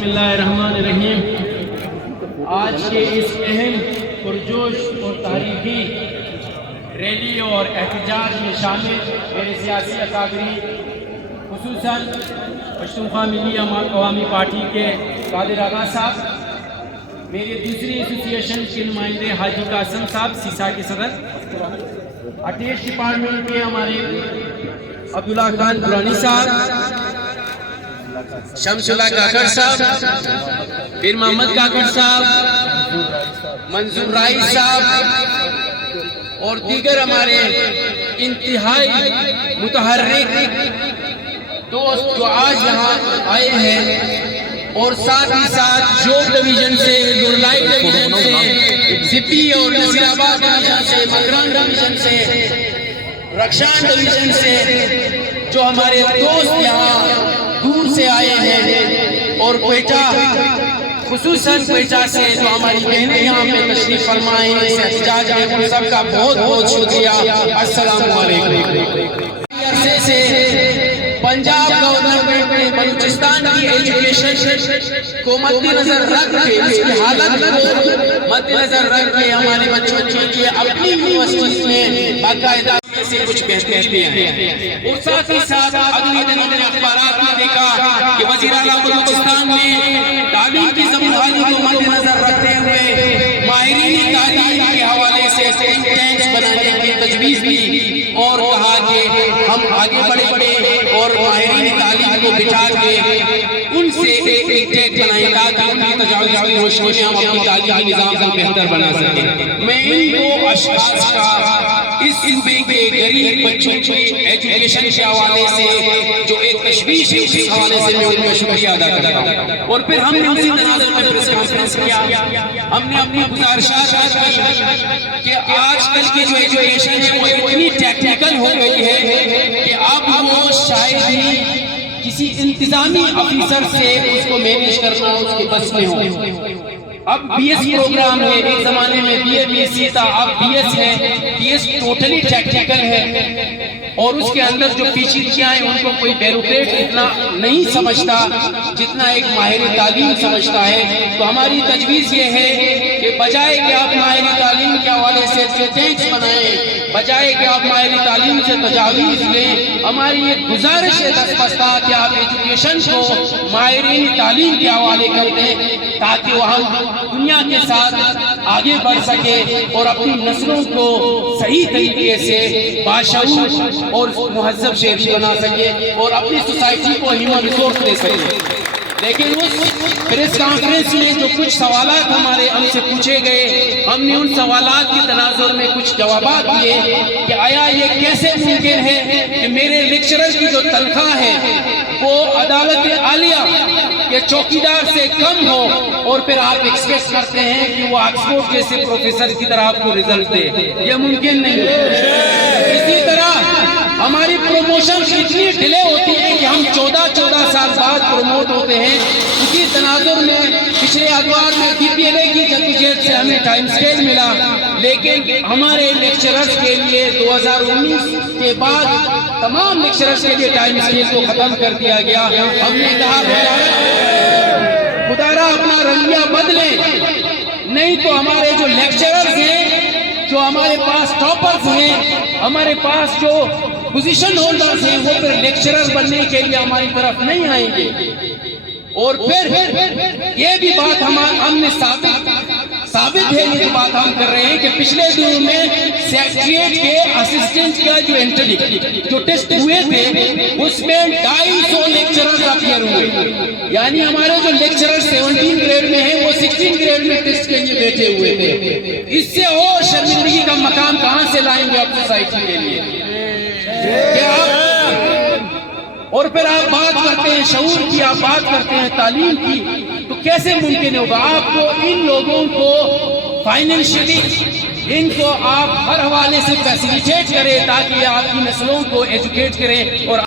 بسم اللہ الرحمن الرحیم۔ آج کے اس اہم پرجوش اور تاریخی ریلی اور احتجاج میں شامل میرے سیاسی اکابرین، خصوصاً پشتونخوا ملی عوامی پارٹی کے قادر آغا صاحب، میری دوسری ایسوسی ایشن کے نمائندے حاجی قاسم صاحب سیسا کے صدر، اٹیچ ڈپارٹمنٹ کے ہمارے عبداللہ خان درانی صاحب، شمس اللہ کاکڑ صاحب، پیر محمد کاکڑ صاحب، منظور رائی صاحب اور دیگر ہمارے انتہائی متحرک دوست جو آج یہاں آئے ہیں، اور ساتھ ہی ساتھ جوب ڈویژن سے، دورلائی ڈویژن سے، زپی اور نصیر آباد ڈویژن سے، مکران ڈویژن سے، رکشان ڈویژن سے جو ہمارے دوست یہاں دور سے آئے ہیں، اور کوئٹہ، خصوصاً کوئٹہ سے جو ہماری بہنیں یہاں پہ تشریف فرمائیں اس احتجاج میں، ان سب کا بہت بہت شکریہ۔ السلام علیکم۔ عرصے سے پنجاب گورنمنٹ نے بلوچستان کی ایجوکیشن کو مد نظر رکھ کے، اس کی حالت کو مد نظر رکھ کے ہمارے بچوں کے لیے اپنی یونیورسٹیز میں باقاعدہ سے کچھ بہتری ہیں، اور ساتھ ہی ساتھ اگلی دن میں اخبارات میں دیکھا کہ وزیر اعلیٰ بلوچستان نے تعلیم کی زمینی کو مد نظر رکھتے ہوئے ماہرین تعلیم کے حوالے سے تھنک ٹینکس بنانے کی تجویز کی، اور کہا کہ ہم آگے بڑھیں اور ماہرین تعلیم کو بٹھا کے ان سے ایک ٹینک بنائیں تاکہ ان کی تجاویز کی روشنی میں ہم اپنی تعلیمی نظام کو بہتر بنا سکیں۔ میں ان دو اشخاص کا اس صوبے کے غریب بچوں کی ایجوکیشن کے حوالے سے جو ایک تشویش ہے، اس حوالے سے میں ان کا شکریہ ادا کرتا ہوں۔ اور پھر ہم نے اسی تناظر میں پریس کانفرنس کیا، ہم نے اپنی گزارشات کی کہ آج کل کی جو ایجوکیشن ہے وہ اتنی ٹیکنیکل ہو گئی ہے کہ اب وہ شاید ہی کسی انتظامی افیسر سے اس کو مینیج کرنا اس کے بس میں ہو۔ اب بی ایس پروگرام ہے، ایک زمانے میں بی اے بی سی تھا، اب بی ایس ہے، بی ایس ٹوٹلی ٹیکنیکل ہے، اور اس کے اندر جو پیچیدگیاں ہیں ان کو کوئی بیروکریٹ اتنا نہیں سمجھتا جتنا ایک ماہر تعلیم سمجھتا ہے۔ تو ہماری تجویز یہ ہے کہ بجائے کہ آپ ماہر تعلیم کے حوالے سے ٹینکس بنائیں، بجائے کہ آپ ماہر تعلیم سے تجاویز لیں، ہماری یہ گزارش ہے دستبستہ کہ آپ ایجوکیشن کو ماہرین تعلیم کے حوالے کر دیں تاکہ وہ ہم دنیا کے ساتھ آگے بڑھ سکے اور اپنی نسلوں کو صحیح طریقے سے باشعور اور مہذب شہری بنا سکے اور اپنی سوسائٹی کو ہیومن ریسورس دے سکے۔ لیکن اس پریس کانفرنس میں جو کچھ سوالات ہم سے پوچھے گئے، ہم نے ان سوالات کی تناظر میں کچھ جوابات دیے کہ آیا یہ کیسے ممکن ہے کہ میرے لیکچرر کی جو تنخواہ ہے وہ عدالت عالیہ کے چوکیدار سے کم ہو، اور پھر آپ ایکسپیکٹ کرتے ہیں کہ وہ آکسفورڈ جیسے پروفیسر کی طرح آپ کو رزلٹ دے؟ یہ ممکن نہیں ہے۔ اسی طرح ہماری پروموشن اتنی ڈیلے ہوتی ہے کہ ہم 14 سال بعد پروموٹ ہوتے ہیں۔ اسی تناظر میں پچھلے اتوار میں پی پی ایل اے کی جدوجہد سے ہمیں ٹائم اسکیل ملا، لیکن ہمارے لیکچررز کے لیے 2019 کے بعد تمام لیکچررز کے لیے ٹائم اسکیل کو ختم کر دیا گیا۔ ہم نے کہا خدا را اپنا رویہ بدلیں، نہیں تو ہمارے جو لیکچررز ہیں، جو ہمارے پاس ٹاپرز ہیں، ہمارے پاس جو پوزیشن ہولڈرز ہیں، وہ پھر لیکچرر بننے کے لیے ہماری طرف نہیں آئیں گے۔ اور پھر یہ بھی بات ہم نے ثابت ہے، یہ بات ہم کر رہے ہیں کہ پچھلے دنوں میں سیکریٹریٹ کے اسسٹنٹ کا جو انٹری جو ٹیسٹ ہوئے تھے اس میں 250 لیکچررز اپیئر ہوئے، یعنی ہمارے جو لیکچرر 17 گریڈ میں ہیں وہ 16 گریڈ میں ٹیسٹ کے لیے بیٹھے ہوئے تھے۔ اس سے اور شرمندگی کا مقام کہاں سے لائیں گے آپ سوسائٹی کے لیے؟ اور پھر آپ بات کرتے ہیں شعور کی، آپ بات کرتے ہیں تعلیم کی، تو کیسے ممکن ہوگا؟ آپ کو ان لوگوں کو فائنینشلی ان کو آپ ہر حوالے سے فیسیلیٹیٹ کریں تاکہ آپ کی نسلوں کو ایجوکیٹ کریں اور